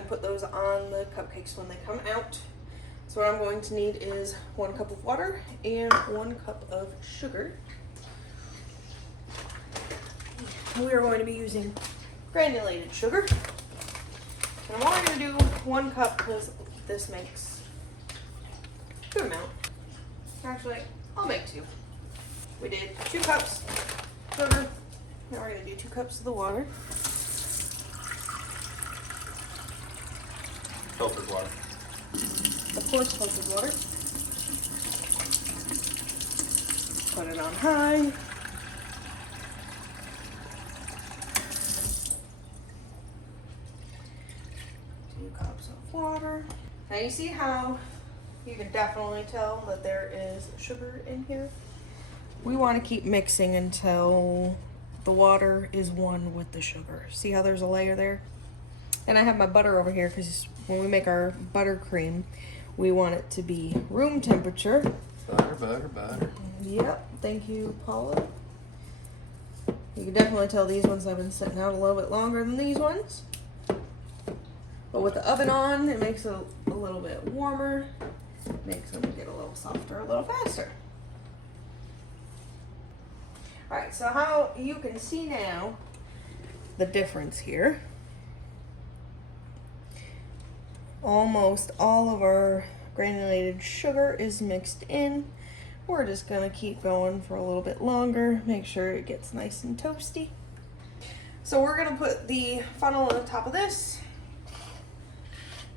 and put those on the cupcakes when they come out. So what I'm going to need is 1 cup of water and 1 cup of sugar. We are going to be using granulated sugar. And I'm only going to do 1 cup because this makes a good amount. Actually, I'll make 2. We did 2 cups sugar. Now we're going to do 2 cups of the water. Filtered water. Of course, filtered water. Put it on high. Water. Now you see how you can definitely tell that there is sugar in here? We want to keep mixing until the water is one with the sugar. See how there's a layer there? And I have my butter over here because when we make our buttercream, we want it to be room temperature. Butter, butter, butter. Yep, thank you, Paula. You can definitely tell these ones have been sitting out a little bit longer than these ones. But with the oven on, it makes it a little bit warmer. Makes them get a little softer, a little faster. All right, so how you can see now the difference here. Almost all of our granulated sugar is mixed in. We're just gonna keep going for a little bit longer, make sure it gets nice and toasty. So we're gonna put the funnel on the top of this.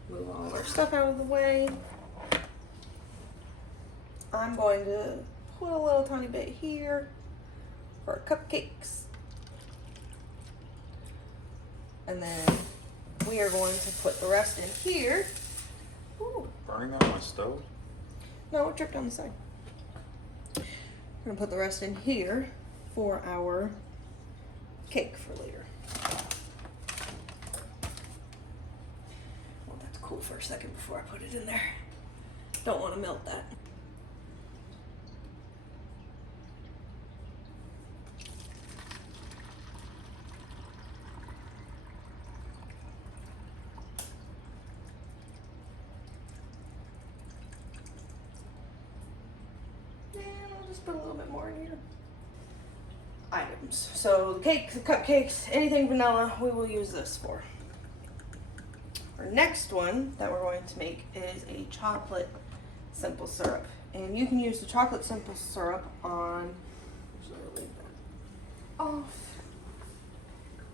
Move all of our stuff out of the way. I'm going to put a little tiny bit here for our cupcakes. And then we are going to put the rest in here. Ooh. Burning on my stove? No, it dripped on the side. We're gonna put the rest in here for our cake for later. Cool for a second before I put it in there. Don't want to melt that. And I'll just put a little bit more in here. Items. So the cake, the cupcakes, anything vanilla, we will use this for. Our next one that we're going to make is a chocolate simple syrup. And you can use the chocolate simple syrup on,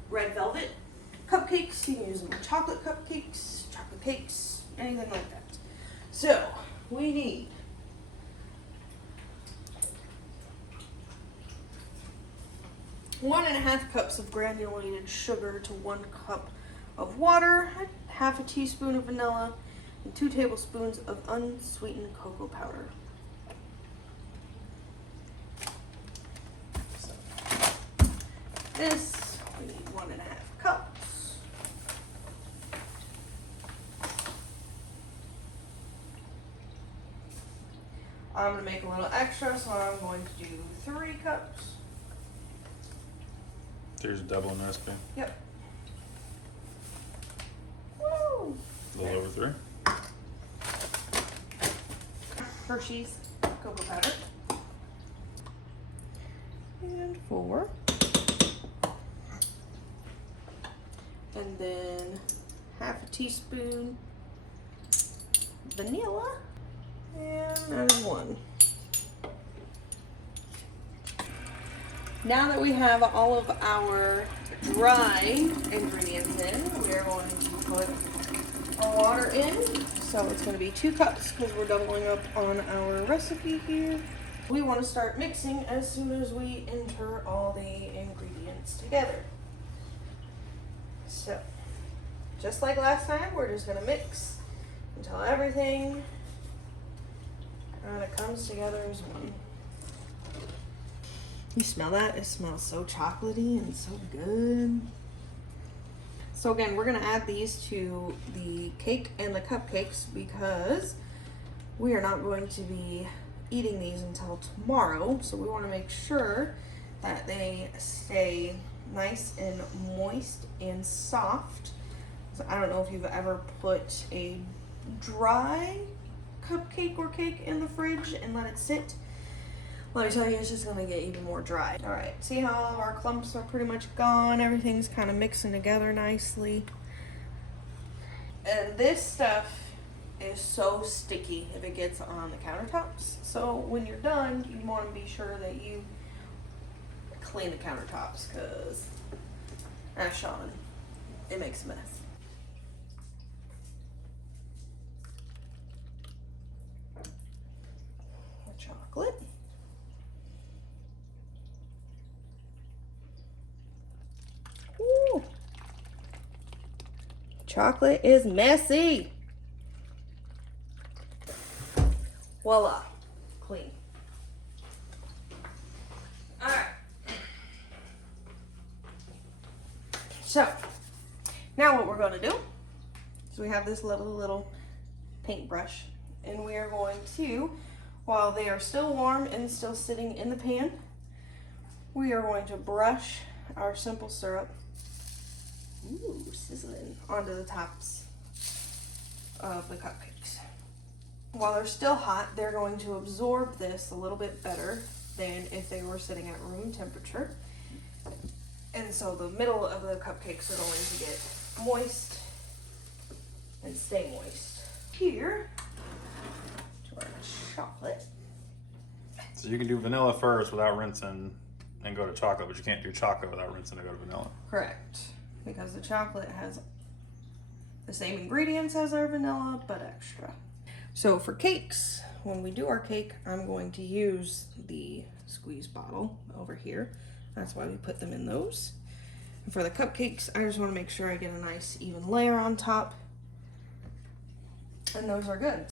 red velvet cupcakes. You can use them on chocolate cupcakes, chocolate cakes, anything like that. So we need 1.5 cups of granulated sugar to 1 cup of water, 1/2 teaspoon of vanilla, and 2 tablespoons of unsweetened cocoa powder. So this, we need 1.5 cups. I'm gonna make a little extra, so I'm going to do 3 cups. There's a double in recipe. Yep. Woo! A little over 3. Hershey's cocoa powder. And 4. And then 1/2 teaspoon vanilla. And that is 1. Now that we have all of our dry ingredients in, we are going to put our water in. So it's going to be 2 cups because we're doubling up on our recipe here. We want to start mixing as soon as we enter all the ingredients together. So, just like last time, we're just going to mix until everything kind of comes together as one. You smell that? It smells so chocolatey and so good. So again, we're gonna add these to the cake and the cupcakes because we are not going to be eating these until tomorrow. So we wanna make sure that they stay nice and moist and soft. So I don't know if you've ever put a dry cupcake or cake in the fridge and let it sit. Let me tell you, it's just gonna get even more dry. All right, see how all of our clumps are pretty much gone? Everything's kind of mixing together nicely. And this stuff is so sticky if it gets on the countertops. So when you're done, you want to be sure that you clean the countertops, because as Sean, it makes a mess. The chocolate. Ooh. Chocolate is messy. Voila, clean. All right. So now what we're going to do is we have this lovely little paintbrush, and we are going to, while they are still warm and still sitting in the pan, we are going to brush our simple syrup, ooh, sizzling, onto the tops of the cupcakes. While they're still hot, they're going to absorb this a little bit better than if they were sitting at room temperature. And so the middle of the cupcakes are going to get moist and stay moist. Here to our chocolate. So you can do vanilla first without rinsing and go to chocolate, but you can't do chocolate without rinsing and go to vanilla. Correct, because the chocolate has the same ingredients as our vanilla, but extra. So for cakes, when we do our cake, I'm going to use the squeeze bottle over here. That's why we put them in those. And for the cupcakes, I just want to make sure I get a nice even layer on top. And those are good.